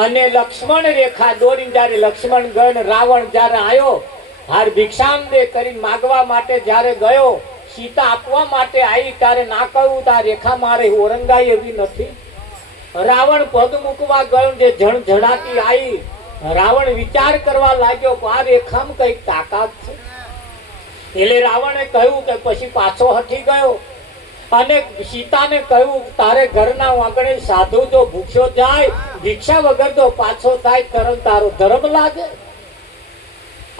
અને લક્ષ્મણ રેખા દોરી જ્યારે લક્ષ્મણ ગણ રાવણ જ્યારે આવ્યો હાર ભિક્ષામ દે કરીને માગવા માટે જ્યારે ગયો સીતા આપવા માટે આવી ત્યારે ના કહ્યું તા રેખા મારે ઓરંગાઈ એવી નથી. રાવણ પગ મૂકવા ગયો જે જણઝડાતી આવી રાવણ વિચાર કરવા લાગ્યો કે આ રેખામાં કઈક તાકાત છે. એટલે રાવણે કહ્યું કે પછી પાછો હટી ગયો અને સીતાને કહ્યું તારે ઘરના આંગણે સાધુ જો ભૂખ્યો જાય ભિક્ષા વગર જો પાછો થાય તરત તારો ધર્મ લાગે.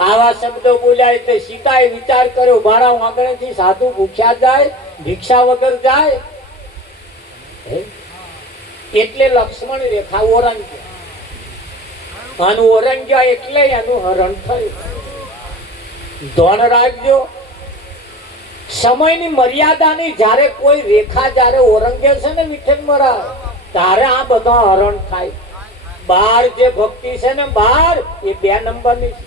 આવા શબ્દો બોલ્યા એટલે સીતાએ વિચાર કર્યો મારા આંગણેથી સાધુ ભૂખ્યા જાય ભિક્ષા વગર જાય એટલે લક્ષ્મણ રેખા ઓરંગ્યા અને ઓરંગ્યા એટલે એનું હરણ થયું. ધોન રાખજો સમયની મર્યાદાની જ્યારે કોઈ રેખા જ્યારે ઓરંગે છે ને વિઠ્ઠલ મહારાજ ત્યારે આ બધા હરણ થાય. બાર જે ભક્તિ છે ને બાર એ 2 નંબરની છે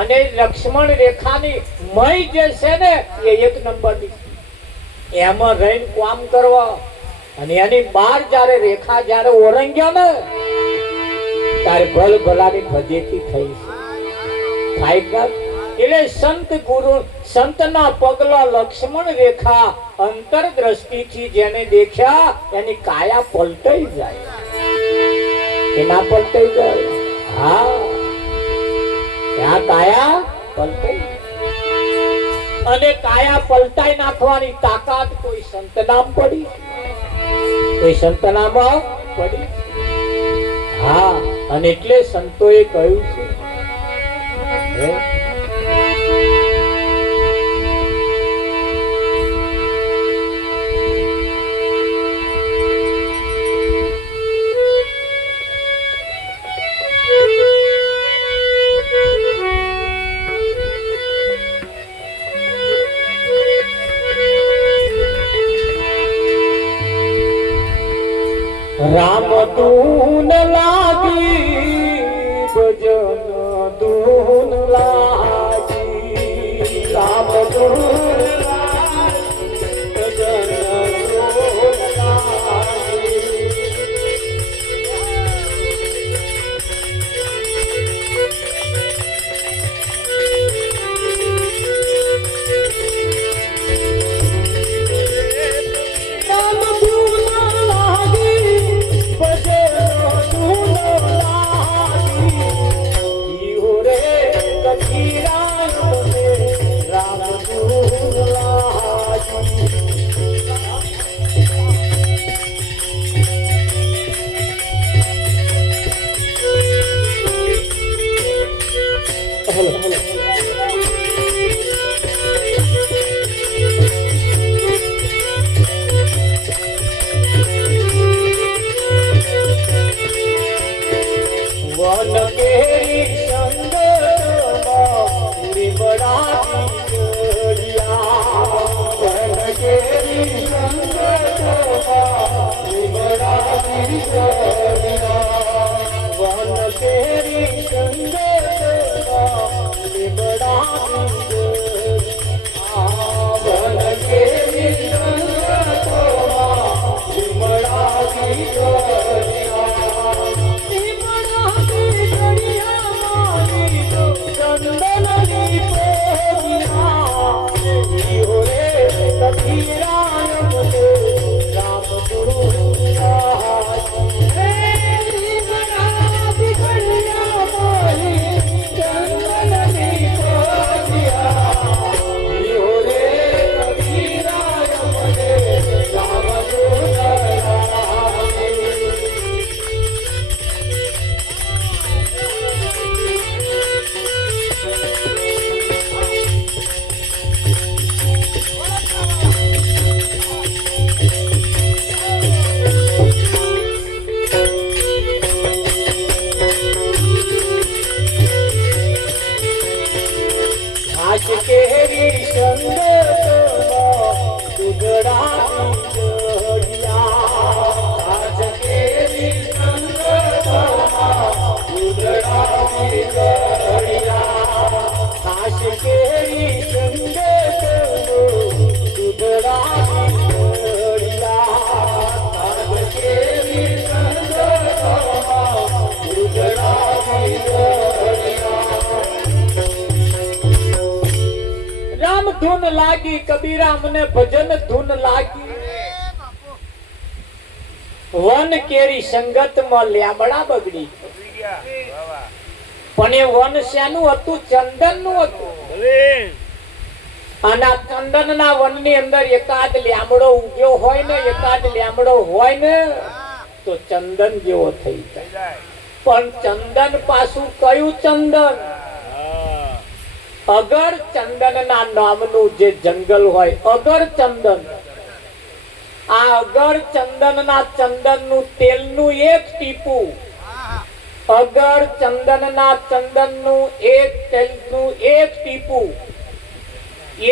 અને લક્ષ્મણ રેખાની મય જે છે ને એ 1 નંબરની છે. એમાં રહીને કામ કરવા અને એની બાર જ્યારે રેખા જ્યારે ઓરંગ્યો ને ત્યારે ભલ ભલાની ફજેતી થઈ થાય. એટલે સંત ગુરુ સંતના પગલા લક્ષ્મણ રેખા અંતરદ્રષ્ટિથી જેને દેખ્યા એની કાયા પલટાઈ જાય. એના પલટાઈ જાય. હા ત્યાં કાયા પલટાઈ અને કાયા પલટાઈ નાખવાની તાકાત કોઈ સંત નામ પડી કોઈ સંત નામ પડી. હા અને એટલે સંતોએ કહ્યું છે રામ ધૂન લાગી ભજન ધૂન લાગી રામ ધૂન લાગી ભજન ધૂન લાગી. રામ ધૂન લાગી ભજન ધૂન લાગી રામ ધૂન લાગી કબીરા મને ભજન ધૂન લાગી વન કેરી સંગત માં લેબડા બગડી પણ એ વન શાનું હતું ચંદન નું હતું અને ચંદન ના વન ની અંદર એકાદ લેમડો ઉગ્યો હોય ને એકાદ લેમડો હોય ને તો ચંદન જેવો થઈ જાય પણ ચંદન પાછું કયું ચંદન અગર ચંદન ના નામનું જે જંગલ હોય અગર ચંદન આ અગર ચંદન ના ચંદન નું તેલ નું એક ટીપું અગર ચંદન ના ચંદન નું એક તેલ નું એક ટીપું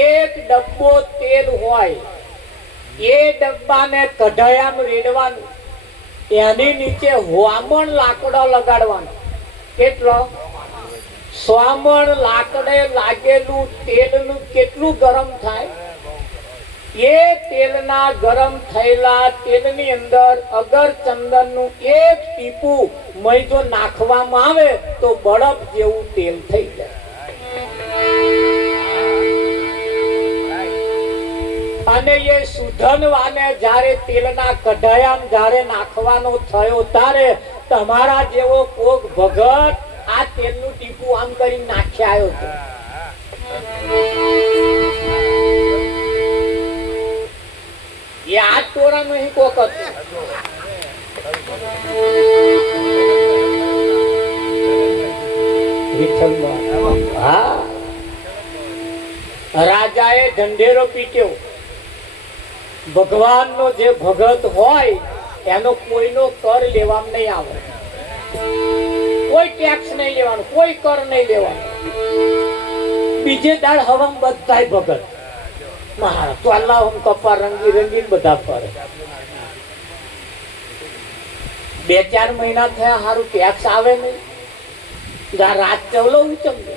એક ડબ્બો તેલ હોય એ ડબ્બાને કઢાયામાં રેડવાનું એની નીચે હોમણ લાકડો લગાડવાનો કેટલો સોમણ લાકડે લાગેલું તેલનું કેટલું ગરમ થાય એ તેલના ગરમ થયેલા તેલની અંદર અગર ચંદનનું એક ટીપું મય જો નાખવામાં આવે તો બરફ જેવું તેલ થઈ જાય અને એ સુધનવાને જ્યારે તેલના કઢાયામાં જ્યારે નાખવાનો થયો ત્યારે તમારા જેવો કોક ભગત આ તેલનું ટીપું આમ કરી નાખી આવ્યો હતો એ આ ટોળાનું અહીં કોક હતું હા રાજાએ ઢંઢેરો પીટ્યો ભગવાનનો જે ભગત હોય એનો કોઈનો કર લેવામાં નહીં આવે કોઈ ટેક્સ નહીં લેવાનો કોઈ કર નહીં લેવાનો બીજે દાડ હવમ બધાય ભગત મહારાજ તો અલ્લાહ હમ કપા રંગી રંગી બધા ફરે 2-4 મહિના થયા સારું ટેક્સ આવે નહીં રાત ચવલો ઉચમજો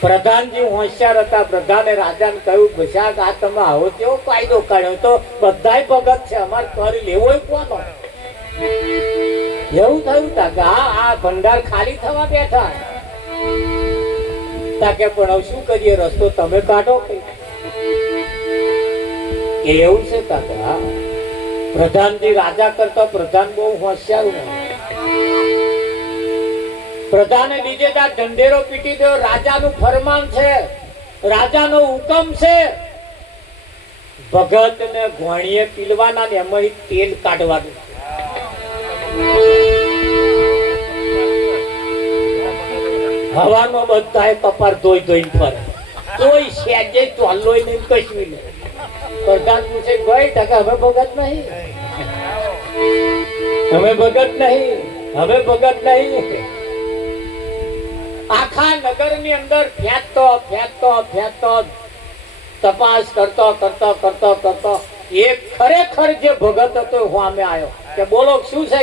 પ્રધાનજી હોશિયાર હતા પ્રધાને રાજાને કહ્યું બશાક આ તમે આવો કેવો કાયદો કાઢ્યો તો બધાય ભગત છે અમારે કરી લેવો કોનો એવું થયું તા કે આ ભંડાર ખાલી થવા બેઠા તાકે પણ શું કરીએ રસ્તો તમે કાઢો એવું છે તાકે હા પ્રધાનજી રાજા કરતા પ્રધાન બહુ હોશિયાર પ્રધાને બીજે દાડ ઢંઢેરો પીટી દો રાજાનું ફરમાન છે રાજાનો હુકમ છે ભગતને ઘોણીએ પીલવાના ને એમાં તેલ કાઢવાનું હવાનો બધાએ કપાર ધોઈ ધોઈને ફરે કોઈ સેજે ચોલ્લોય નહીં કશું નહીં પ્રધાન પૂછે ભાઈ ટકા હવે ભગત નહીં હવે ભગત નહીં હવે ભગત નહીં આખા નગર ની અંદર ફેંકતો તપાસ કરતો એક ખરેખર જે ભગત હતો હું અમે આવ્યો કે બોલો શું છે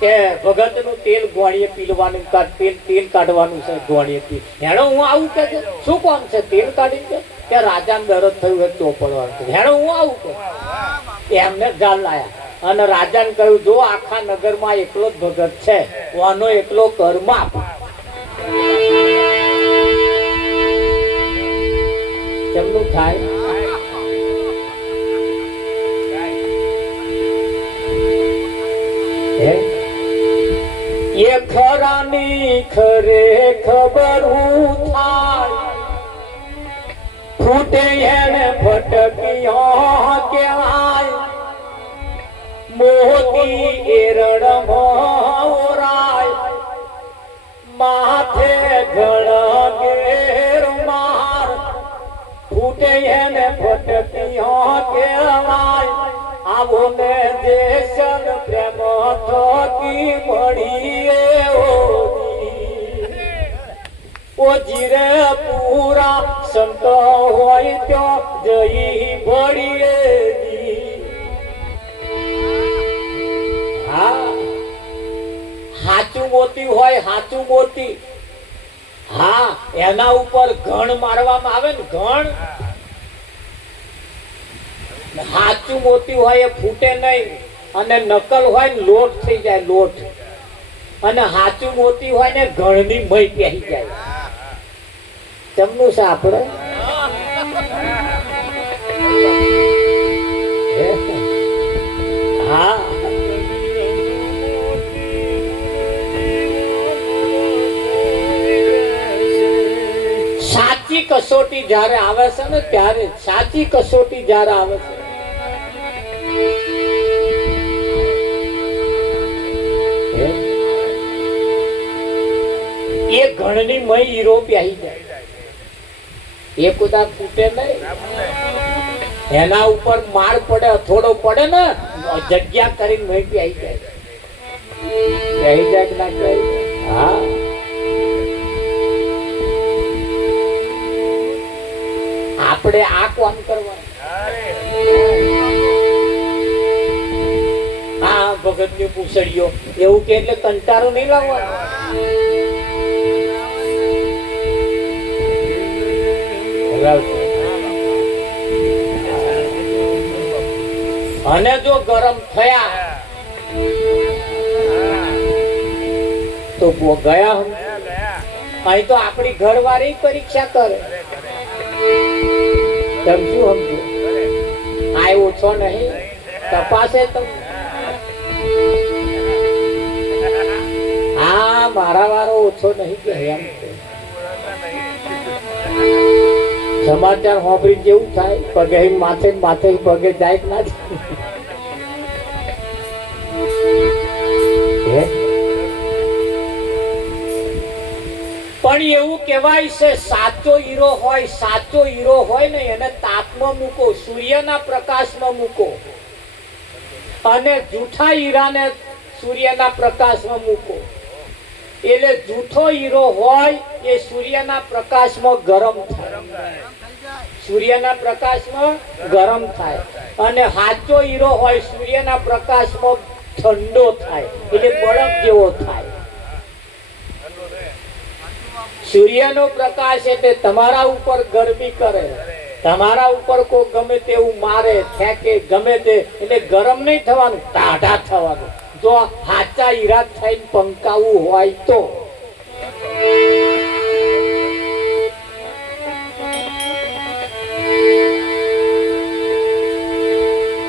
કે ભગત નું તેલ ગોળીએ પીલવાનું તેલ કાઢવાનું છે ગોળીએ પી હેડો હું આવું કે શું કામ છે તેલ કાઢી કે રાજા ને દરદ થયું હોય તો પડવાનું હેડો હું આવું કે એમને ગાલ લાયા અને રાજાને કહ્યું જો આખા નગરમાં એકલો જ ભગત છે આનો એકલો કર્મા કેમનું થાય એ ખરાની ખરે ખબરું થાય ફૂટે એને ફટક્યો કહેવાય મોતી એરડ મોરાય માથે ઘણ ઘેર માર ફૂટે એને ફટક્યો કહેવાય આવો ને દેશન પ્રેમ થકી મળીએ ઓજી રે પૂરા સંત હોય ત્યાં જઈ ભળીએ હા હાચું મોતી હોય હાચું મોતી હા એના ઉપર ઘણ મારવામાં આવે ને ઘણ હાચું મોતી હોય એ ફૂટે નહીં અને નકલ હોય ને લોટ થઈ જાય લોટ અને હાચું મોતી હોય ને ઘણની મય પહેરી જાય. ચમનું છે આપણે હા સાચી કસોટી જ્યારે આવે છે ને ત્યારે સાચી કસોટી જ્યારે આવે છે એ ઘણની મય હીરો પ્યાહી જાય. એ કુદા ફૂટે નહીં. એના ઉપર માળ પડે થોડો પડે ને જગ્યા કરીને મય પ્યાહી જાય. પ્યાહી જાય કે ના પ્યાહી જાય? હા આપણે આ કોમ કરવાનું. હા ભગત ની પૂછડીઓ એવું કે એટલે કંટાળો નહીં લાવવાનો. અને જો ગરમ થયા તો ગયા. અહીં તો આપણી ઘરવાળી પરીક્ષા કરે. સમજ્યું? સમજો આ ઓછો નહીં તપાસે તો હા મારા વાળો ઓછો નહીં કે એમ સમાચાર હોંભરી જેવું થાય. પગે માથે માથે પગે જાય ના પણ એવું કહેવાય છે સાચો હીરો હોય ને એને તાપમાં મૂકો, સૂર્યના પ્રકાશમાં મૂકો, અને જૂઠા હીરાને સૂર્યના પ્રકાશમાં મૂકો એટલે જૂઠો હીરો હોય એ સૂર્યના પ્રકાશમાં ગરમ થાય. સૂર્યના પ્રકાશમાં ગરમ થાય અને સાચો હીરો હોય સૂર્યના પ્રકાશમાં ઠંડો થાય એટલે બરફ જેવો થાય. સૂર્યનો પ્રકાશ એટલે તમારા ઉપર ગરમી કરે, તમારા ઉપર કોઈ ગમે તેવું મારે ફેંકે ગમે તે એટલે ગરમ નહીં થવાનું, ટાઢા થવાનું. જો હાચા હીરા થઈને પંકાવું હોય તો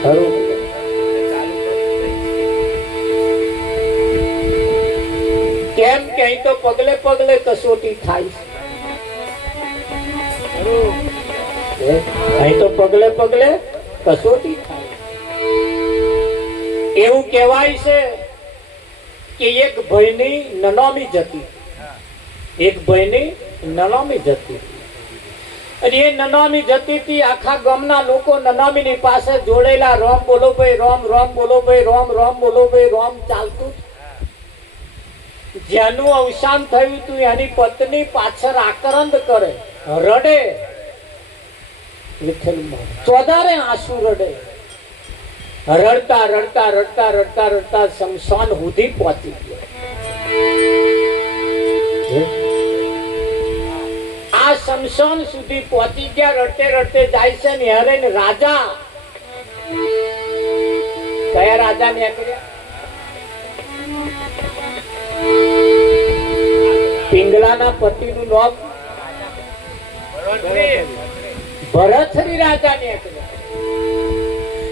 ખરું. કેમ કે અહીં તો પગલે પગલે કસોટી થાય છે. અહીં તો પગલે પગલે કસોટી થાય. એવું કહેવાય છે કે એક ભાઈની નનામી જતી, એક ભાઈની નનામી જતી અને એ નનામી જતી હતી. આખા ગામના લોકો નનામીની પાસે જોડેલા રામ બોલો ભાઈ રામ, રામ બોલો ભાઈ રામ, રામ બોલો ભાઈ રામ ચાલતું. જેનું અવસાન થયું હતું એની પત્ની પાછળ આક્રંદ કરે, રડે, ચોધારે આંસુ રડે. રડતા રડતા રડતા રડતા રડતા શમશાન સુધી પહોંચી ગયા. આ શમશાન સુધી પહોંચી ગયા. રડતે રડતે જાય છે ને યારે રાજા, કયા રાજા નીકળ્યા? પિંગલાના પતિનું નામ ભરથરી રાજા નીકળ્યા.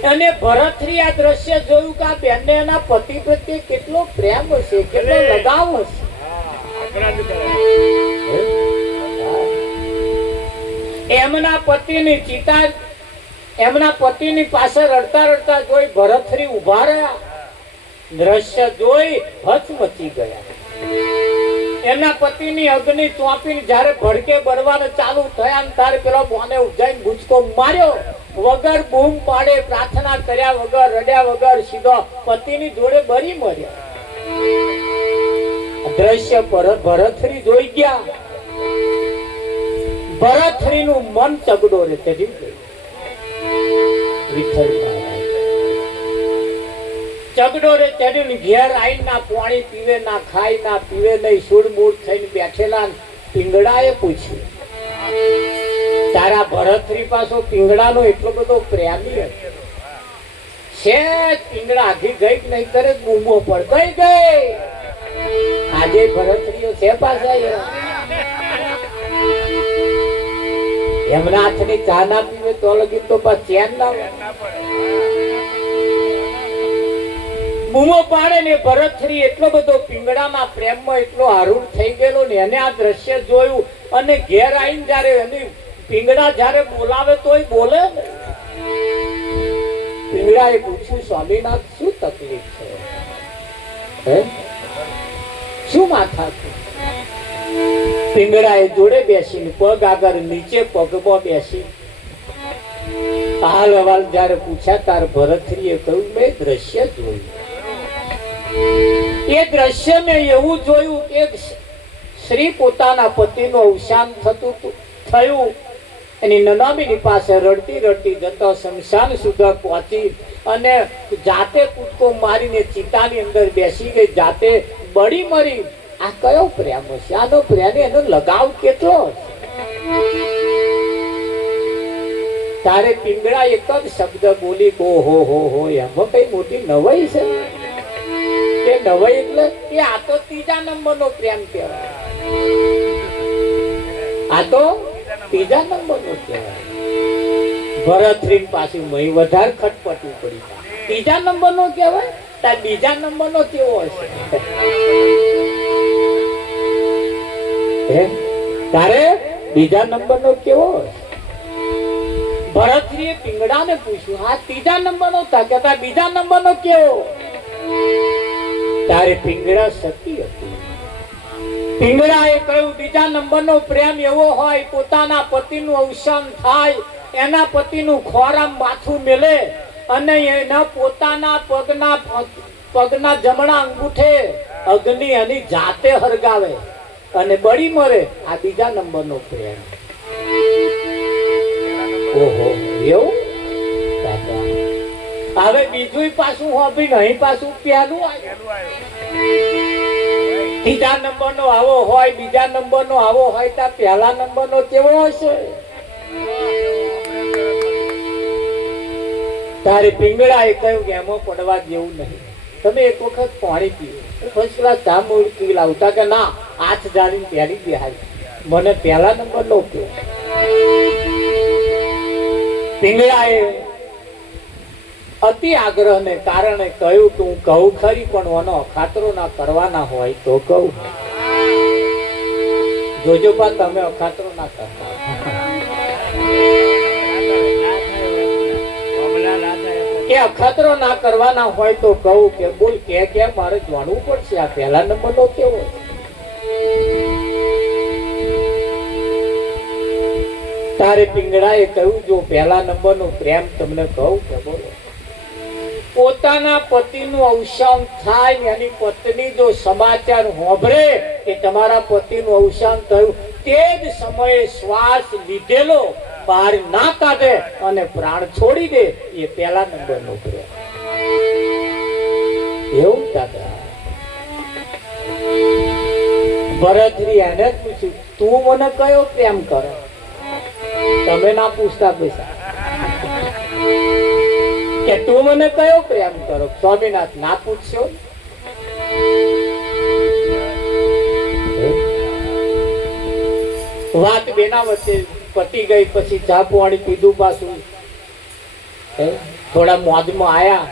અને ભરથરી આ દ્રશ્ય જોયું કે આ બેનને એના પતિ પ્રત્યે કેટલો પ્રેમ હશે, કેટલો લગાવ હશે. એમના પતિની ચિતા એમના પતિની પાસે રડતા રડતા જોઈ ભરથરી ઉભા રહ્યા. દ્રશ્ય જોઈ હચમચી ગયા. એમના પતિની અગ્નિ ચોંપીને જયારે ભડકે બળવાનું ચાલુ થયા ને તારે પેલો બોને ઉજાઈને ગુજકો માર્યો. વગર બૂમ પાડે, પ્રાર્થના કર્યા વગર, રડ્યા વગર સીધો પતિની જોડે બરી મર્યા. દ્રશ્ય ભરથરી જોઈ ગયા. ભરથરીનું મન ચગડોળે ચડી ગયું. વિઠ્ઠલ ચગડોળે ચડીને ઘેર આઈને ના પાણી પીવે, ના ખાય, ના પીવે નહીં, સુડમૂડ થઈને બેઠેલા પિંગળાએ પૂછ્યું, તારા ભરથરી પાછો પિંગળાનો એટલો બધો પ્રેમી હતો છે? પિંગળા આઘી ગઈ નહીં કરે, બૂમો પડ ગઈ. આજે ભરતરીઓ છે પાછા એમના હાથની ચા ના પીવે તો લગી તો ચેન ના બૂમો પાડે ને ભરતરી એટલો બધો પિંગળામાં પ્રેમમાં એટલો આરૂઢ થઈ ગયેલો ને એને આ દ્રશ્ય જોયું અને ઘેર આવીને જયારે એની પિંગળા જયારે બોલાવે તોય બોલે ને પિંગળાએ પૂછ્યું સ્વામીનાથ શું તકલીફ છે શું માથા છે પિંગળાએ જોડે બેસીને પગ આગળ નીચે પગમાં બેસી હાલ હવાલ જયારે પૂછ્યા તાર ભરતરીએ કહ્યું મેં દ્રશ્ય જોયું એ દ્રશ્ય મેં એવું જોયું કે શ્રી પોતાના પતિનું અવસાન થયું એની નનામીની પાસે રડતી રડતી જતા શમશાન સુધી પહોંચી અને જાતે કૂદકો મારીને ચિતાની અંદર બેસી ગઈ જાતે બળી મરી આ કયો પ્રેમ હશે આનો પ્રેમ એનો લગાવ કેટલો તારે પિંગળા એક જ શબ્દ બોલી હો એમાં કઈ મોટી નવાઈ છે કે નવાઈ એટલે કે આ તો ત્રીજા નંબરનો પ્રેમ કહેવાય આ તો ત્રીજા નંબરનો કહેવાય ભરતરીન પાસે મહી વધારે ખટપટવું પડી ત્રીજા નંબરનો કહેવાય તાર બીજા નંબરનો કેવો હશે તારે બીજા નંબરનો કેવો હશે ભરતરીએ પિંગળાને પૂછ્યું હા ત્રીજા નંબરનો હતા કે બીજા નંબરનો કેવો તારે પિંગળા સતી હતી પિંગળાએ કહ્યું બીજા નંબરનો પ્રેમ એવો હોય પોતાના પતિનું અવસાન થાય એના પતિનું ખોરામ માથું મેલે અને એના પોતાના પગના જમણા અંગૂઠે અગ્નિ એની જાતે હરગાવે અને બળી મરે આ બીજા નંબરનો પ્રેમ ઓહો એવું હવે બીજું પાછું હોબી નહીં પાછું પહેલું ત્રીજા નંબરનો આવો હોય બીજા નંબરનો આવો હોય તો પહેલા નંબરનો કેવો હશે તારે પિંગળાએ કહ્યું કે એમાં પડવા જેવું નહીં તમે એક વખત પાણી પીવો ફર્સ્ટ ક્લાસ ચા મૂકી લાવતા કે ના હાથ જાળીને પહેરી બેહાડી મને પહેલા નંબરનો કયો પિંગળાએ અતિ આગ્રહને કારણે કહ્યું કે હું કહું ખરી પણ આનો અખાતરો ના કરવાના હોય તો કહું જોજો પા તમે અખાતરો ના કરતા કે અખાતરો ના કરવાના હોય તો કહું કે બોલ કે મારે જાણવું પડશે આ પહેલા નંબરનો કેવો તારે પિંગળાએ કહ્યું જો પહેલા નંબરનો પ્રેમ તમને કહું કે બોલો પોતાના પતિનું અવસાન થાય એની પત્ની જો સમાચાર હોભરે કે તમારા પતિનું અવસાન થયું તે જ સમયે શ્વાસ લીધેલો બહાર ના કાઢે અને પ્રાણ છોડી દે એ પહેલા નંબરનો પ્રેમ એવું દાદા ભરતરી એને જ પૂછ્યું તું મને કયો પ્રેમ કરે તમે ના પૂછતા પૈસા કે તું મને કયો પ્રેમ કરો સ્વામીનાથ ના પૂછશો વાત બેના વચ્ચે પતી ગઈ પછી ચા પાણી પીધું પાછું થોડા મોજમાં આયા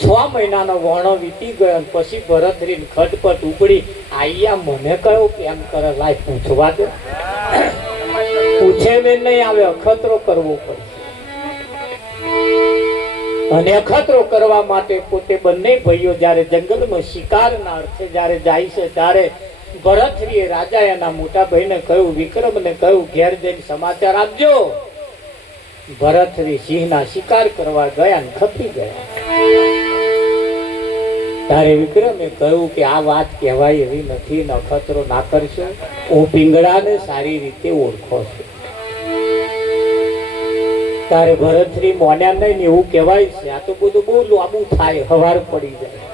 6 મહિનાનો વર્ણો વીતી ગયો પછી ભરતરીન ખટપટ ઉપડી આયા મને કયો પ્રેમ કરે લાય પૂછવા દે પૂછે મેં નહીં આવે અખતરો કરવો પડશે અને અખતરો કરવા માટે પોતે બંને ભાઈઓ જયારે જંગલમાં શિકારના અર્થે જયારે જાય છે ત્યારે ભરતરીએ રાજા એના મોટા ભાઈને કહ્યું વિક્રમને કહ્યું ઘેર જઈને સમાચાર આપજો ભરતરી સિંહના શિકાર કરવા ગયા ને ખપી ગયા ત્યારે વિક્રમે કહ્યું કે આ વાત કહેવાય એવી નથી ને અખતરો ના કરશો હું પિંગળાને સારી રીતે ઓળખો છું તારે ભરતરી મોન્યા નહીં એવું કહેવાય છે આ તો બધું બહુ લાંબુ થાય હવાર પડી જાય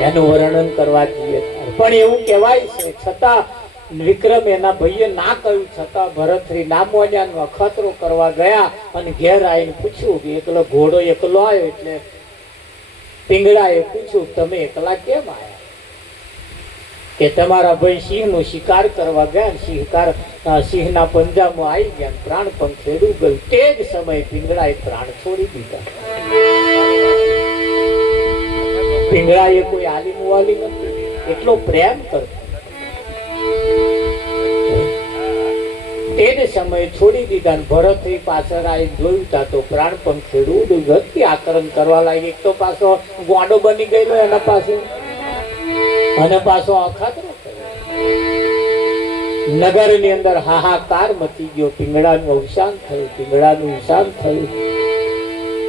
એનું વર્ણન કરવા જઈએ પણ એવું કહેવાય છે છતાં વિક્રમ એના ભાઈએ ના કહ્યું છતાં ભરતરી ના મોન્યાનો અખતરો કરવા ગયા અને ઘેર આવીને પૂછ્યું કે એકલો ઘોડો એકલો આવ્યો એટલે પિંગળાએ પૂછ્યું તમે એકલા કેમ આવ્યા કે તમારા ભાઈ સિંહનો શિકાર કરવા ગયા, સિંહના પંજામાં આવી ગયા, પ્રાણ પણ ખેડું ગયું. તે જ સમયે પિંગળાએ પ્રાણ છોડી દીધા. પિંગળાએ કોઈ આલી મુવાલી નથી, એટલો પ્રેમ કરતો. તે જ સમયે છોડી દીધા. ભરતરી પાછળ આવી જોયું તા તો પ્રાણ પણ ખેડું ગતિ આકરણ કરવા લાગી. એક તો પાછો ગોંડો બની ગયેલો એના પાસે, અને પાછો અખાતરો નગર ની અંદર હાહાકાર મચી ગયો. પિંગળાનું અવસાન થયું, પિંગળાનું અવસાન થયું.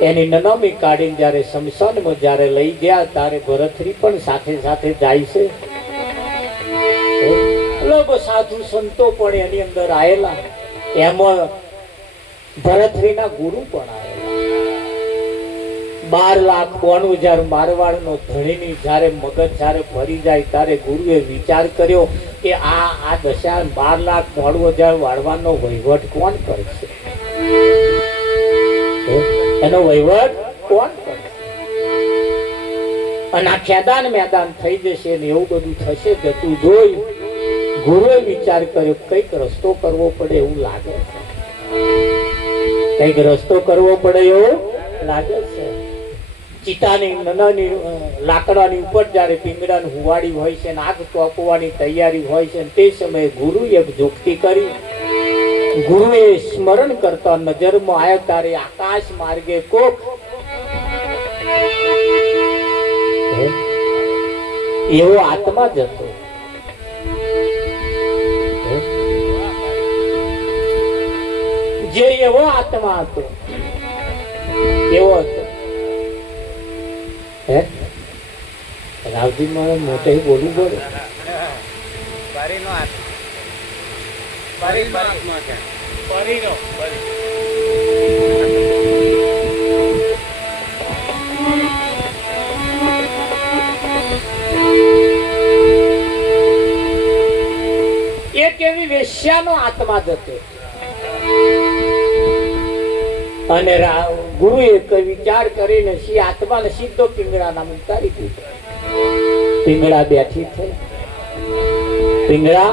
એની નનામી કાઢીને જયારે શમશાનમાં જયારે લઈ ગયા ત્યારે ભરતરી પણ સાથે સાથે જાય છે. લોકો સાધુ સંતો પણ એની અંદર આવેલા. એમાં ભરતરીના ગુરુ પણ આવેલા. 12,92,000 મારવાડનો ધણીની જયારે મગજ જયારે ફરી જાય ત્યારે ગુરુએ વિચાર કર્યો કે આ દશા 12,92,000 વાળવાનો વહીવટ કોણ કરશે? એનો વહીવટ કોણ કરશે? અને આ ખેદાન મેદાન થઈ જશે ને એવું બધું થશે. જતું જોઈ ગુરુએ વિચાર કર્યો કઈક રસ્તો કરવો પડે એવું લાગે છે. કઈક રસ્તો કરવો પડે એવું લાગે છે. ચિતાની નાની લાકડાની ઉપર જયારે પિંગળાને હુવાડી હોય છે ને આગ તોપવાની તૈયારી હોય છે, તે સમયે ગુરુએ એક જોગતી કરી. ગુરુએ સ્મરણ કરતા નજરમાં આવ્યો તારે આકાશ માર્ગે કોક એવો આત્મા જતો. જે એવો આત્મા હતો એવો હતો. રાવજી મારે મોટે બોલવું પડે. એક એવી વેશ્યાનો આત્મા જતો. અને ગુરુએ વિચાર કરીને સી આત્માને સીધો પિંગળા નામ ઉતારી દીધો. પિંગળા બેઠી થઈ, પિંગળા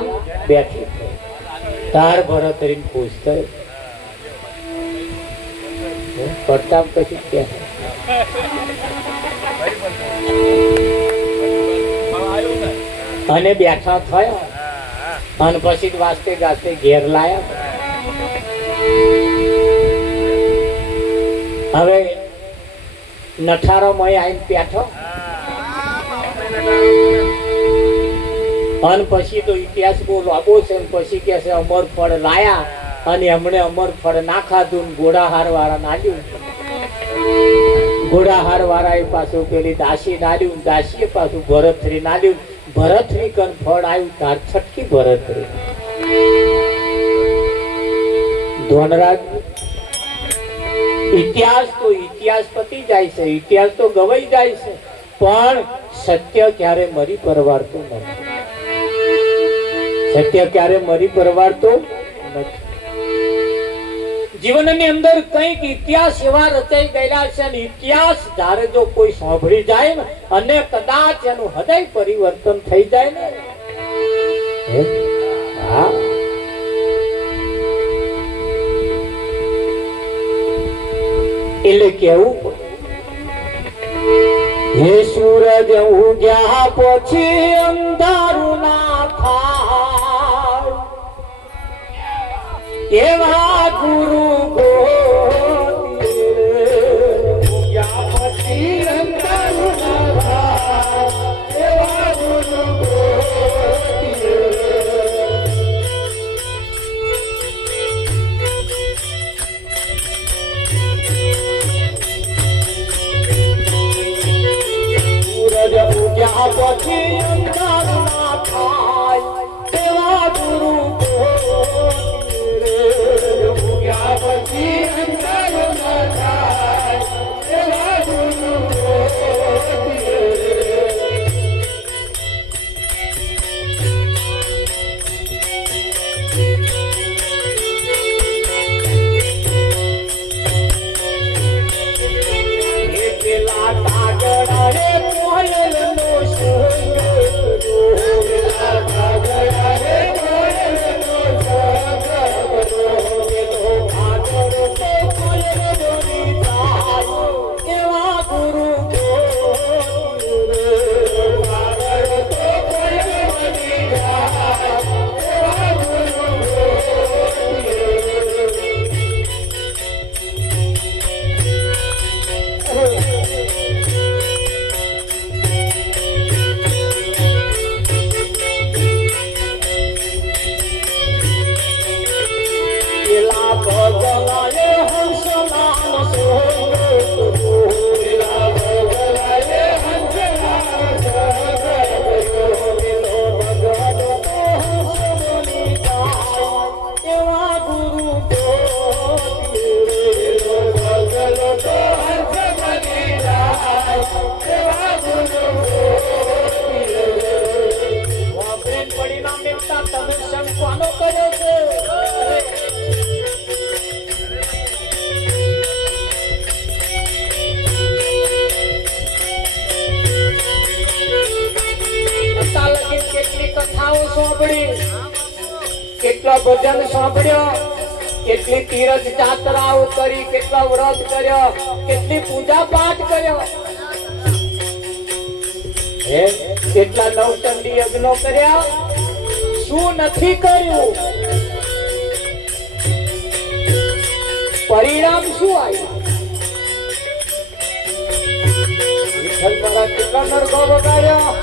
બેઠી થઈ. તાર ભરતરી ખુશ થઈ. પ્રતાપ પછી ક્યાં અને બેઠા થયા. અને પછી વાસ્તે ગાસ્તે ઘેર લાયા. હવે નઠારો મય આવીને બેઠો. અને પછી તો ઇતિહાસ બહુ લાંબો છે. પછી કે છે અમરફળ લાયા અને એમણે અમરફળ ના ખાધું. ઘોડાહાર વાળા નાડ્યું. ઘોડાહાર વાળા એ પાછું પેલી દાસી નાડ્યું. દાસીએ પાછું ભરતરી નાડ્યું. ભરતરી કન ફળ આવ્યું તાર છટકી ભરતરી. ધોનરાજ ઇતિહાસ પતી જાય છે, ઇતિહાસ તો ગવાઈ જાય છે, પણ સત્ય ક્યારે મરી પરવારતું નથી. સત્ય ક્યારે મરી પરવારતું નથી. જીવનની અંદર કંઈક ઇતિહાસ એવા રચાઈ ગયેલા છે અને ઇતિહાસ જ્યારે જો કોઈ સાંભળી જાય ને અને કદાચ એનું હૃદય પરિવર્તન થઈ જાય ને, હા, એટલે કેવું હે સૂરજ ઉગ્યા પછી અંધારું ના થાય એવા ગુરુ ઉગ્યા પછી અંધારું ના થાય એવા ગુરુ પછી અંધાર ના થાય તેવા ગુરુ પછી અંધાર ના થાય તેવા ગુરુ પેલા કાગડા રે કોયલ નો સંગ કેટલા ભજન સાંભળ્યો, કેટલી તીરથ જાત્રાઓ કરી, કેટલા વ્રત કર્યો, કેટલી પૂજા પાઠ કર્યો, કેટલા નવચંડી યજ્ઞો કર્યા, શું નથી કર્યું? પરિણામ શું આવ્યું? વિઠ્ઠલ મહારાજ કેટલા નરકો વગાડ્યા.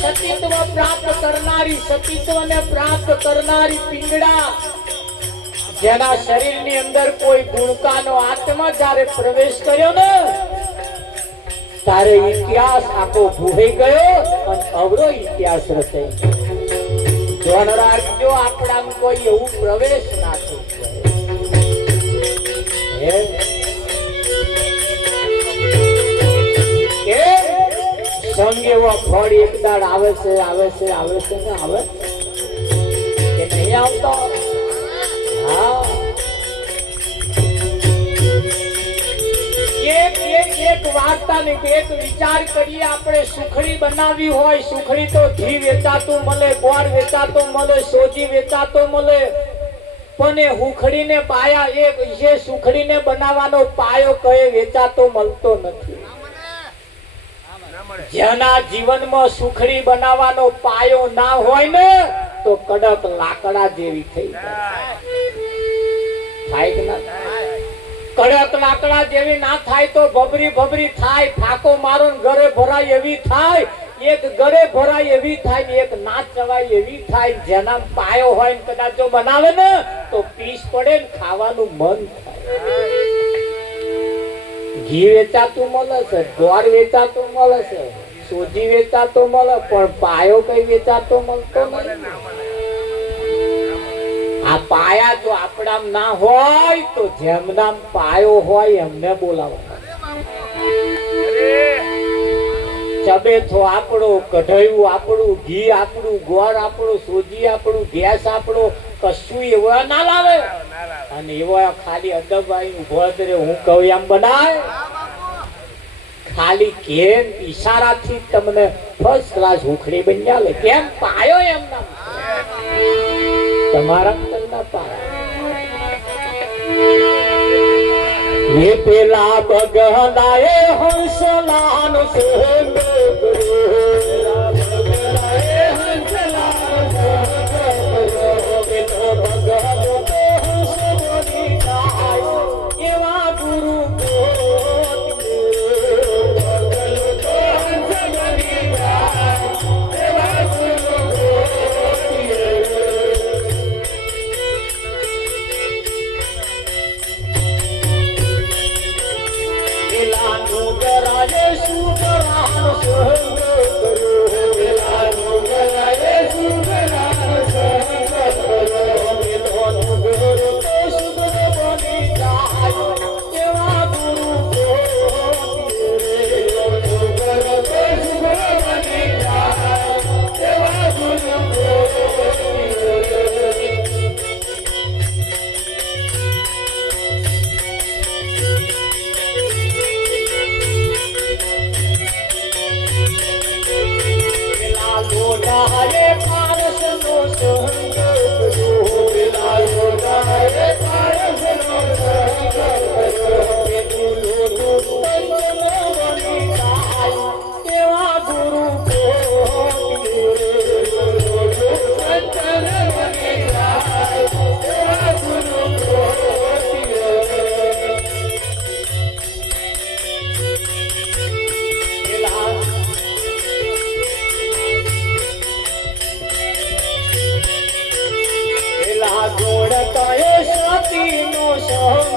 સતીત્વ પ્રાપ્ત કરનારી, સતીત્વને પ્રાપ્ત કરનારી પિંગળા, જેના શરીરની અંદર કોઈ ગુણકાનો આત્મા જ્યારે પ્રવેશ કર્યો ને, તારે ઇતિહાસ આખો ભૂલાઈ ગયો અને અવરો ઇતિહાસ રચાઈ ગયો. ધ્યાન રાખજો, આપણામાં કોઈ એવું પ્રવેશ ના થઈ સંગ એવો ફળ એક દાડ આવે છે, આવે છે, આવે છે ને આવે કે નહીં આવતો? હા, એક વાર્તા ને એક વિચાર કરીએ. આપણે સુખડી બનાવી હોય, સુખડી તો ઘી વેચાતું મળે, ગોળ વેચાતો મળે, સોજી વેચાતો મળે, પણ એ હુખડીને પાયા, એક જે સુખડીને બનાવવાનો પાયો કઈ વેચાતો મળતો નથી. જેના જીવનમાં સુખડી બનાવવાનો પાયો ના હોય ને, તો કડક લાકડા જેવી થઈ જાય. થાય કે ના? કડક લાકડા જેવી ના થાય તો ભબરી ભબરી થાય, ફાકો મારો ઘરે ભરાય એવી થાય, એક ઘરે ભરાય એવી થાય, એક ના ચવાય એવી થાય. જેના પાયો હોય ને કદાચ જો બનાવે ને તો પીસ પડે ને ખાવાનું મન થાય. ઘી વેચાતું મળે છે, ગોળ વેચાતું મળે છે, સોજી વેચાતો મળે, પણ પાયો કઈ વેચાતો મળતો નથી. આ પાયા જો આપણા ના હોય તો જેમના પાયો હોય એમને બોલાવવા. ચબેથો આપણો, કઢાયું આપણું, ઘી આપણું, ગોળ આપણું, સોજી આપણું, ગેસ આપણો, કશું એવા ના લાવે. અને એવા ખાલી અદબાઈ ઉભો કરે, હું કહું એમ બનાય. ખાલી કેમ ઈશારાથી તમને ફર્સ્ટ ક્લાસ ઉખડી બની આવે. કેમ? પાયો એમ ના તમારા ના પાયા. એ પેલા બગલાએ હંસલાનો સંગ એવા ગુરુ ચાલ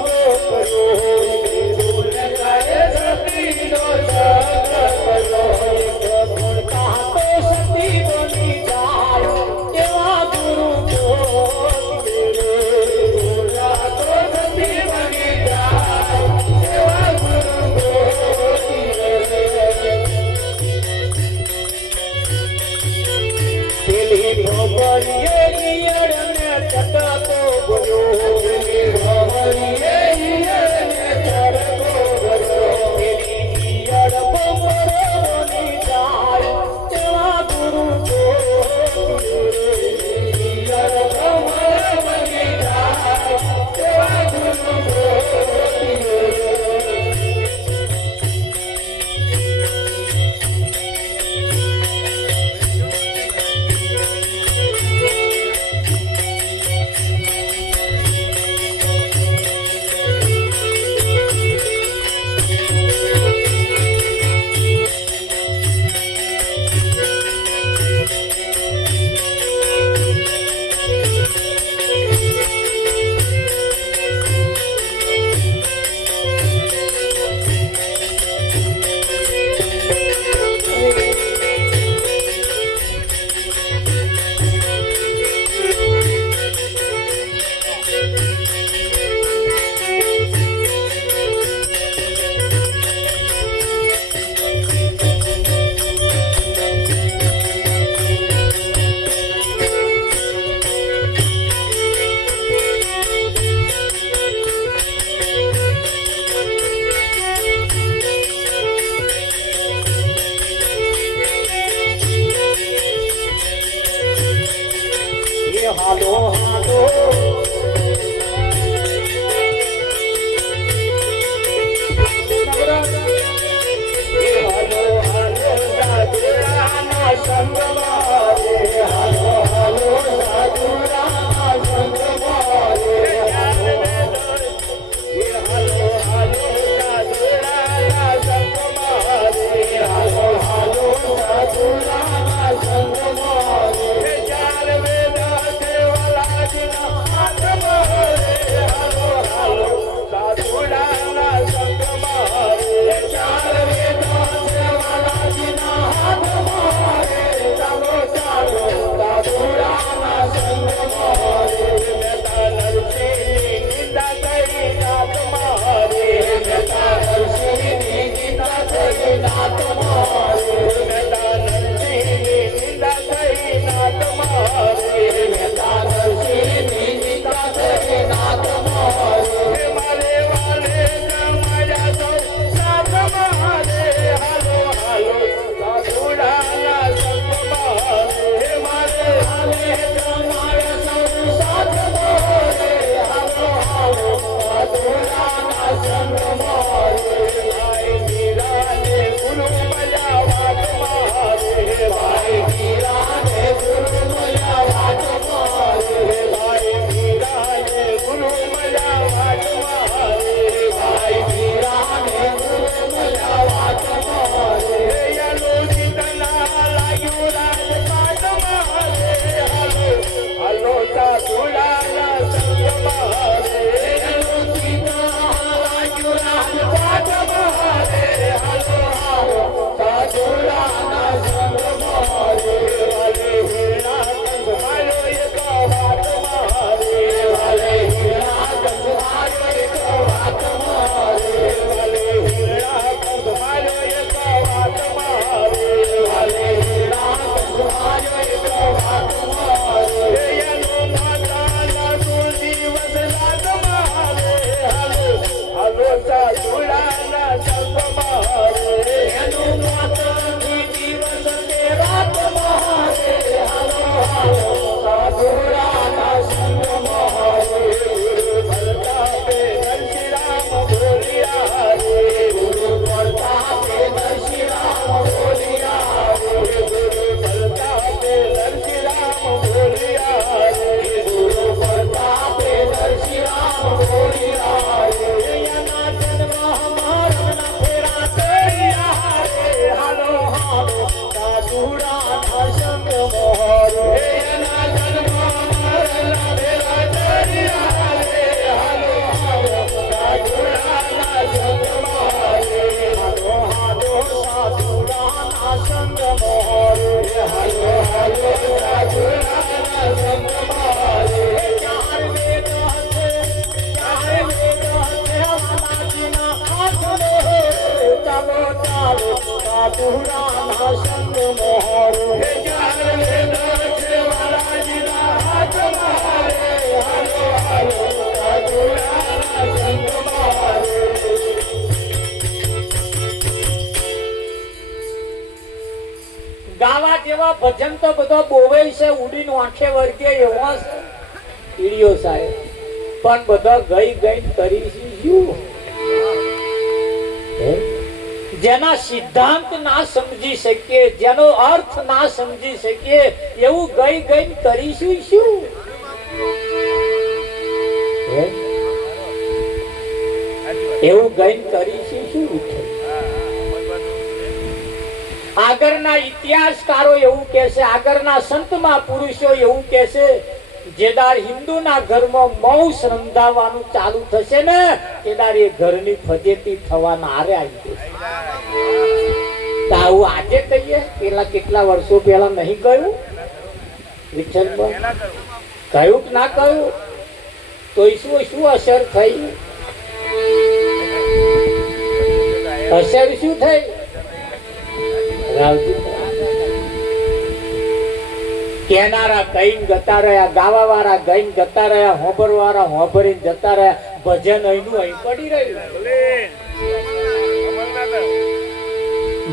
રે ભજન તો બધો બોવે છે, ઉડીને આંખે વર્ગે એવો છે ઈડિયો સાહેબ, પણ બધા ગઈ ગઈ કરીશું શું? જેના સિદ્ધાંત ના સમજી શકીએ, જેનો અર્થ ના સમજી શકીએ, એવું ગઈ ગઈ કરીશું શું? એવું ગઈ કરીશું શું? આગળના ઇતિહાસકારો એવું કહે છે, આગળના સંતમાં પુરુષો એવું કહે છે, જેદાર હિન્દુના ઘરમાં મૌસ રંધાવાનું ચાલુ થશે ને તેદાર એ ઘરની ફજેતી થવાના હારે આવી જશે. તો આવું આજે કહીએ, પેલા કેટલા વર્ષો પહેલા નહીં કહ્યું? વિઠ્ઠલભાઈ કહ્યું કે ના કહ્યું? તો શું અસર થઈ? અસર શું થઈ? કેનારા કઈ જતા રહ્યા, ગાવા વાળા ગઈ જતા રહ્યા, હોબર વાળા હોબરી જતા રહ્યા, ભજન અહીંનું અહીં પડી રહ્યું.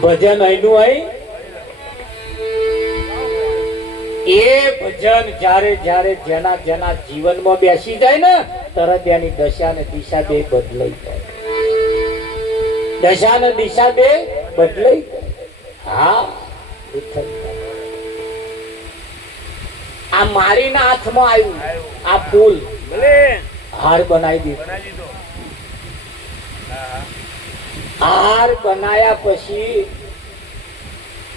ભજન અહીંનું અહીં. એ ભજન જ્યારે જ્યારે જેના જેના જીવનમાં બેસી જાય ને તરત એની દશા ને દિશા બે બદલાઈ જાય. દશા ને દિશા બે બદલાઈ જાય. હા, આ મારીના હાથમાં આવ્યું આ ફૂલ, હાર બનાવી દીધો. હાર બનાયા પછી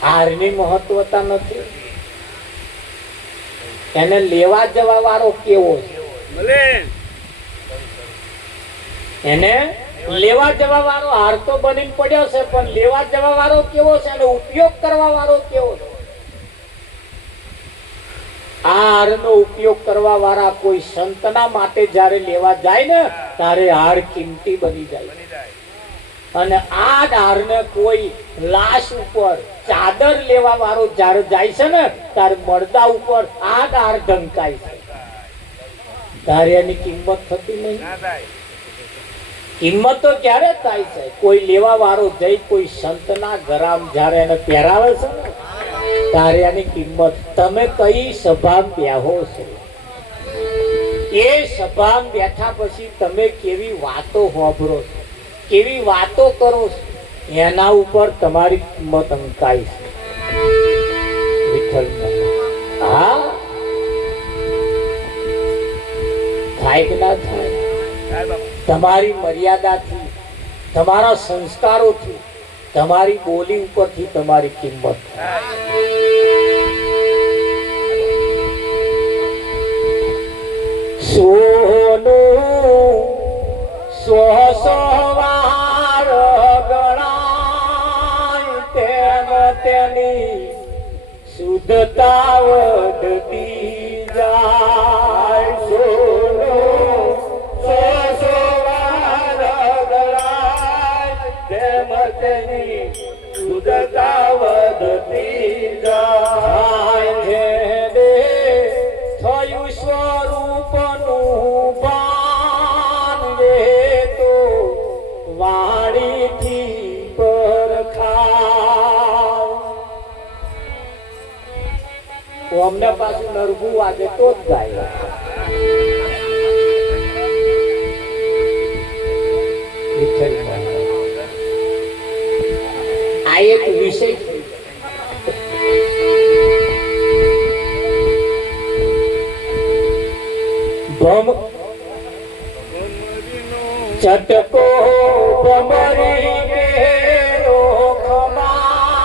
હારની મહત્વતા નથી, એને લેવા જવા વાળો કેવો છે? એને લેવા જવા વાળો હાર તો બનીને પડ્યો છે, પણ લેવા જવા વાળો કેવો છે? અને ઉપયોગ કરવા વાળો કેવો છે? આ હારનો ઉપયોગ કરવા વાળા કોઈ સંતના માટે જ્યારે લેવા જાય ને ત્યારે હાર કિંમતી બની જાય. અને આ હારને કોઈ લાશ ઉપર ચાદર લેવા વાળો જ્યારે જાય છે ને ત્યારે મળદા ઉપર આ હાર ઢંકાય છે, ત્યારે એની કિંમત થતી નહીં. કિંમત તો ક્યારે થાય છે? કોઈ લેવા વાળો જઈ કોઈ સંતના ગરામ જ્યારે એને પહેરાવે છે ને ત્યારે એની કિંમત. તમે કઈ સભામાં બેહો છો, એ સભામાં બેઠા પછી તમે કેવી વાતો હોભરો છો, કેવી વાતો કરો છો, એના ઉપર તમારી કિંમત અંકાય છે. હા, થાય કે ના થાય? તમારી મર્યાદાથી, તમારા સંસ્કારોથી, તમારી બોલી ઉપરથી તમારી કિંમત થાય. સોનું સોવાર ગણાય તેમ તેની શુદ્ધતા વધતી જાય. સોનું સોવાર ગણાય તેમ તેની શુદ્ધતા વધતી જાય. થયું સ્વરૂપનું ભાન રે તો વાણીથી પરખાવ. અમને પાછું નરગું વાગે તો જ ગાય. આ એક વિષય ચટકો ભમરી ગેરો ખમાય,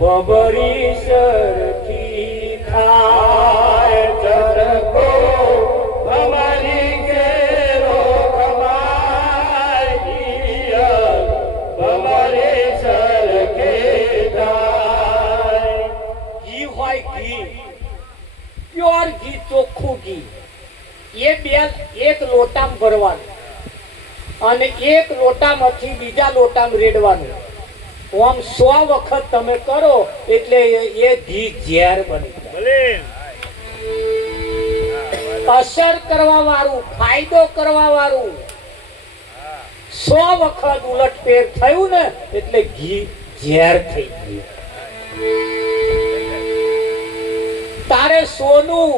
ભમરી સરખી થાય. ચટકો ભમરી ગેરો ખમાય, ભમરી સરખી થાય. ઘી હોય ઘી, પ્યોર ઘી, ચોખ્ખું ઘી, એ બે એક લોટામાં ભરવાનું અને એક લોટામાંથી બીજા લોટામાં રેડવાનું. આમ 100 વખત તમે કરો એટલે એ ઘી ઝેર બની જાય. અસર કરવા વાળું, ફાયદો કરવા વાળું 100 વખત ઉલટફેર થયું ને એટલે ઘી ઝેર થઈ ગયું. તારે સોનું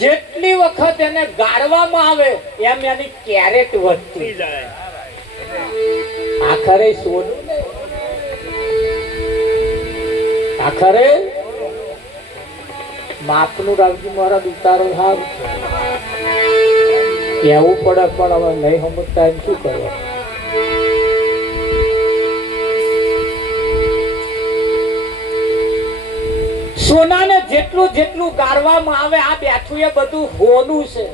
જેટલી વખત એને ગાળવામાં આવે એમ એની કેરેટ વધતી જાય. આખરે સોનું ને આખરે માપનું રાખજો મારા ઉતારો સારું કહેવું પડે પણ હવે નહીં સમજતા એમ શું કરવા. સોનાને જેટલું જેટલું ગાળવામાં આવે આ બેઠું એ બધું હોનું છે.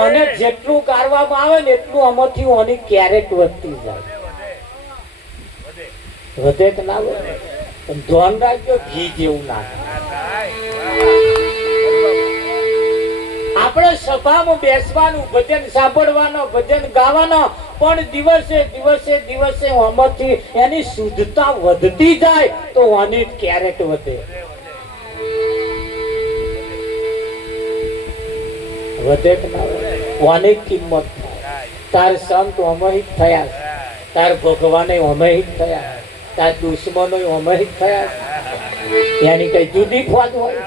ઓને જેટલું ગાળવામાં આવે ને એટલું આમાંથી ઓની કેરેટ વધતી જાય. વધે કે ના વધે પણ ધ્યાન રાખજો ઘી જેવું ના. આપણે સભામાં બેસવાનું, ભજન સાંભળવાનો, ભજન ગાવાનો, પણ દિવસે દિવસે દિવસે આમાંથી એની શુદ્ધતા વધતી જાય તો ઓની કેરેટ વધે. વધે કે ના વધે ઓની કિંમત થાય. તાર સંત અમહિત થયા, તાર ભગવાન અમહિત થયા, તાર દુશ્મનો અમહિત થયા. એની કઈ જુદી ફોજ હોય?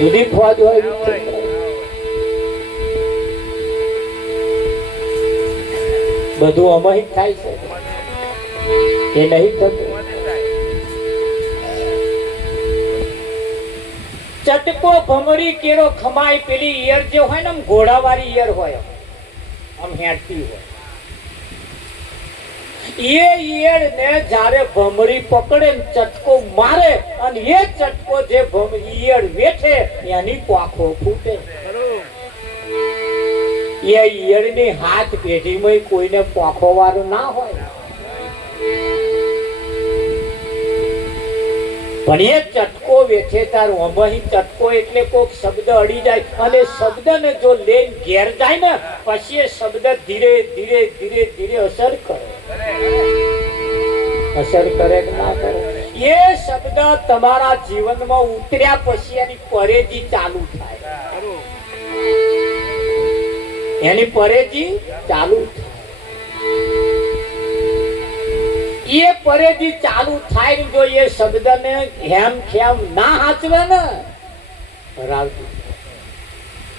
જુદી ફોજ હોય. બધું અમહિત થાય છે એ નહીં થતું. ચટકો ભમરી કેરો ખમાય પેલી ઈયર જે હોય ને ઘોડાવાળી ઈયર હોય આમ હેઠતી હોય. એ ઈયર ને જ્યારે ભમરી પકડે ને ચટકો મારે અને એ ચટકો જે ઈયર વેઠે એની પાંખો ફૂટે. એ ઈયર ની હાથ પેઢીમાં કોઈને પાંખો વાળું ના હોય પણ એ ચટકો વેઠે તાર અમહી ચટકો એટલે કોઈક શબ્દ અડી જાય અને શબ્દ ને જો લઈને ઘેર જાય ને પછી એ શબ્દ ધીરે ધીરે ધીરે ધીરે અસર કરે. અસર કરે કે ના કરે? એ શબ્દ તમારા જીવનમાં ઉતર્યા પછી એની પરેજી ચાલુ થાય. એની પરેજી ચાલુ થાય. એ પરેજી ચાલુ થાય ને જો એ શબ્દને હેમ ખેમ ના હાચવે ને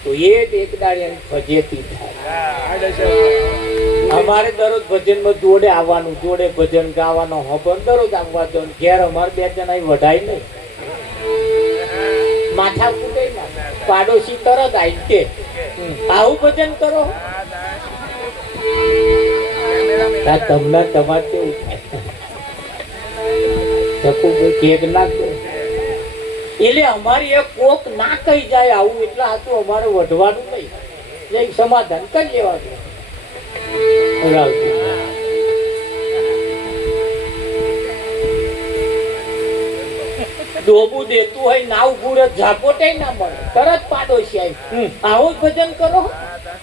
તો એ એક દાડી ફજેતી થાય. અમારે દરરોજ ભજનમાં જોડે આવવાનું, જોડે ભજન ગાવાનો હબન દરરોજ આવવા દો. ઘેર અમારે બે જણા વઢાય નહીં, માથા કૂટે ના. પાડોશી તરત આવી કે આવું ભજન કરો. તમને તમારે કેવું થાય કેક નાખો એટલે અમારી એક કોક ના કહી જાય આવું એટલે આ તો અમારે વઢવાનું નહીં, સમાધાન કરી લેવાનું. ડોબું દેતું હોય ના ઉભું ઝાપોટે ના મળે તરત પાડોશી આવી આવું જ ભજન કરો.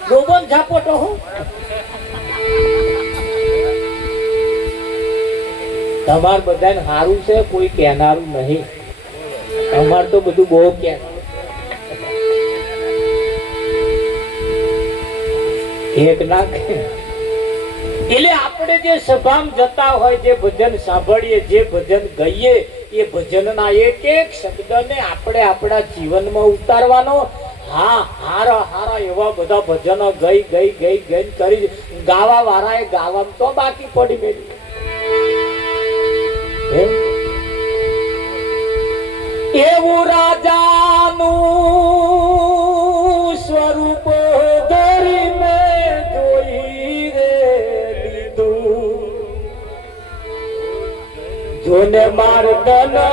ડોબો ઝાપોટો હો. તમાર બધાને સારું છે, કોઈ કહેનારું નહીં. અમાર તો બધું બહુ એક નાખ. એટલે આપણે જે સભામાં જતા હોય, જે ભજન સાંભળીએ, જે ભજન ગઈએ, એ ભજનના એક એક શબ્દને આપણે આપણા જીવનમાં ઉતારવાનો. હા, હારા હારા એવા બધા ભજનો ગઈ ગઈ ગઈ ગઈ કરી ગાવા વાળાએ ગાવામાં તો બાકી પડી ગઈ. એવું રાજાનું સ્વરૂપ ધરી મેં જોઈ રે લીધું. જોને માર ધનનો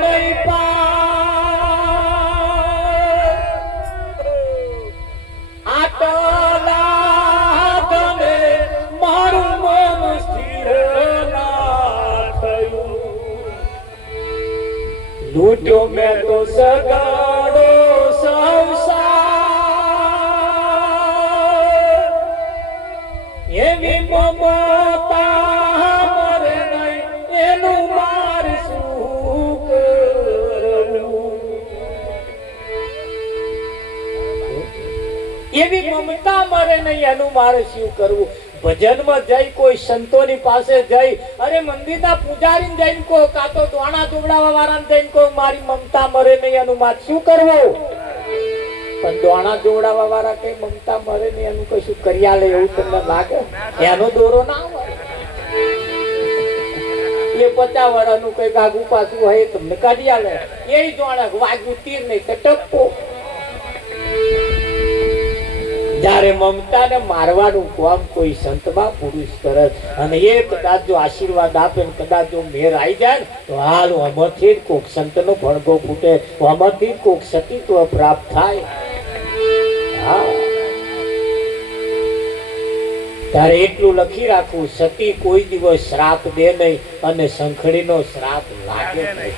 નહીં આટલા ધને મારું મન સ્થિર ના થયું. લૂટ્યો મેં તો સગાડો સંસાર. એવી મમતા મરે નહીં એનું માર શું કરવું. એવી મમતા મરે મરે નહીં એનું મારે શું કરવું? ભજનમાં જઈ કોઈ સંતોની પાસે જઈ અરે મંદિરના પૂજારીને જઈને કહો કાં તો દોણા દોવડાવવા વાળાને જઈને કહો મારી મમતા મરે નહીં એનું મારે શું કરવું? પણ દોણા દોવડાવવા વાળા કઈ મમતા મરે નહીં એનું કશું કરી આલે એવું તમને લાગે? એનો દોરો ના હોય. એ 50 વર્ષનું કઈ ગાગુ પાછું હોય તમને કાઢી આલે. એ જોણે વાગ્યું તીર નહીં તો ટપ્પો. જયારે મમતા ને મારવાનું કામ કોઈ સંતમાં પુરુષ કરે અને એ કદાચ જો આશીર્વાદ આપે ને કદાચ જો મેર આવી જાય ને તો હાલ આમાંથી જ કોક સંતનો ભણગો ફૂટે, આમાંથી જ કોક સતીત્વ પ્રાપ્ત થાય. હા, ત્યારે એટલું લખી રાખવું, સતી કોઈ દિવસ શ્રાપ દે નહીં અને સંખડીનો શ્રાપ લાગે નહીં.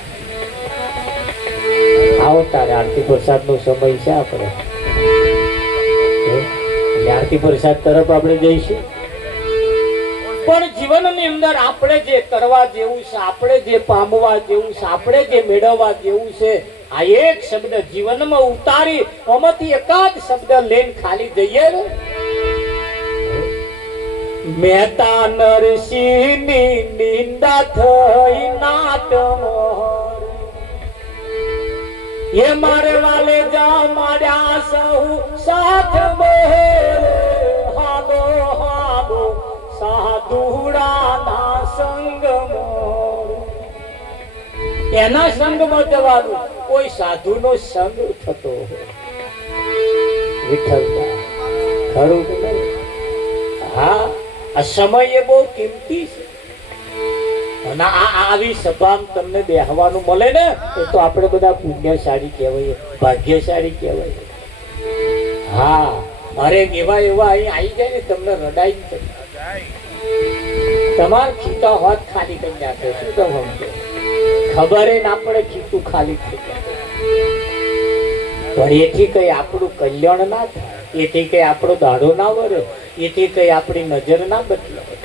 આવો તારે આરતી પ્રસાદ નો સમય છે આપણે. આરતી પ્રસાદ તરફ આપણે જઈશું. પણ જીવનની અંદર આપણે જે કરવા જેવું છે, આપણે જે પામવા જેવું છે, આપણે જે મેળવવા જેવું છે, આ એક શબ્દ જીવનમાં ઉતારી આમાંથી એકાદ શબ્દ લઈને ખાલી જઈએ ને. મહેતા નરસિંહની નિંદા થઈ નાટ એ મારે વાલે જા માર્યા સહુ સાથ હાલો હાલો સાધુડાના સંગમાં. એના સંગમાં જવાનું, કોઈ સાધુનો સંગ થતો વિઠ્ઠલતા ખરું કે નહીં? હા, આ સમય એ બહુ કિંમતી છે અને આવી સભામાં તમને બેહવાનું મળે ને એ તો આપણે બધા પુણ્યશાળી કહેવાય, ભાગ્યશાળી કહેવાય. હા, અરે એવા એવા અહીં આવી જાય ને તમને રડાઈ તમારે ખીચા હોત ખાલી કરી નાખે. શું તમે ખબર ના પડે ખીચું ખાલી થઈ જાય. પણ એથી કઈ આપણું કલ્યાણ ના થાય, એથી કઈ આપણો દાડો ના વરે, એથી કઈ આપણી નજર ના બદલાય.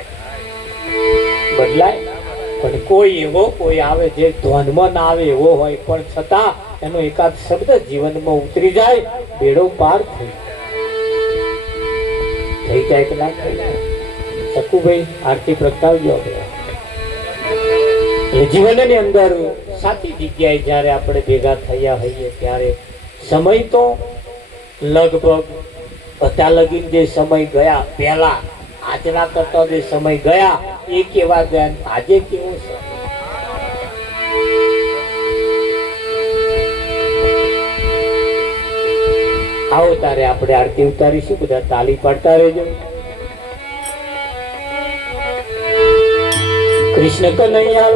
પણ કોઈ એવો કોઈ આવે જે ધ્વનમાં ના આવે એવો હોય પણ છતાં એનો એકાદ શબ્દ જીવનમાં ઉતરી જાય, બેડો પાર થઈ જાય કે ના થઈ જાય? શકુભાઈ આરતી પ્રગટાવજો. એટલે જીવનની અંદર સાચી જગ્યાએ જયારે આપણે ભેગા થયા હોઈએ ત્યારે સમય તો લગભગ બધા લગીન જે સમય ગયા પહેલા આજના કરતા જે સમય ગયા એ કેવા ગયા, આજે કેવું છે? આવો તારે આપણે આરતી ઉતારીશું, બધા તાલી પાડતા રહેજો. કૃષ્ણ કનૈયા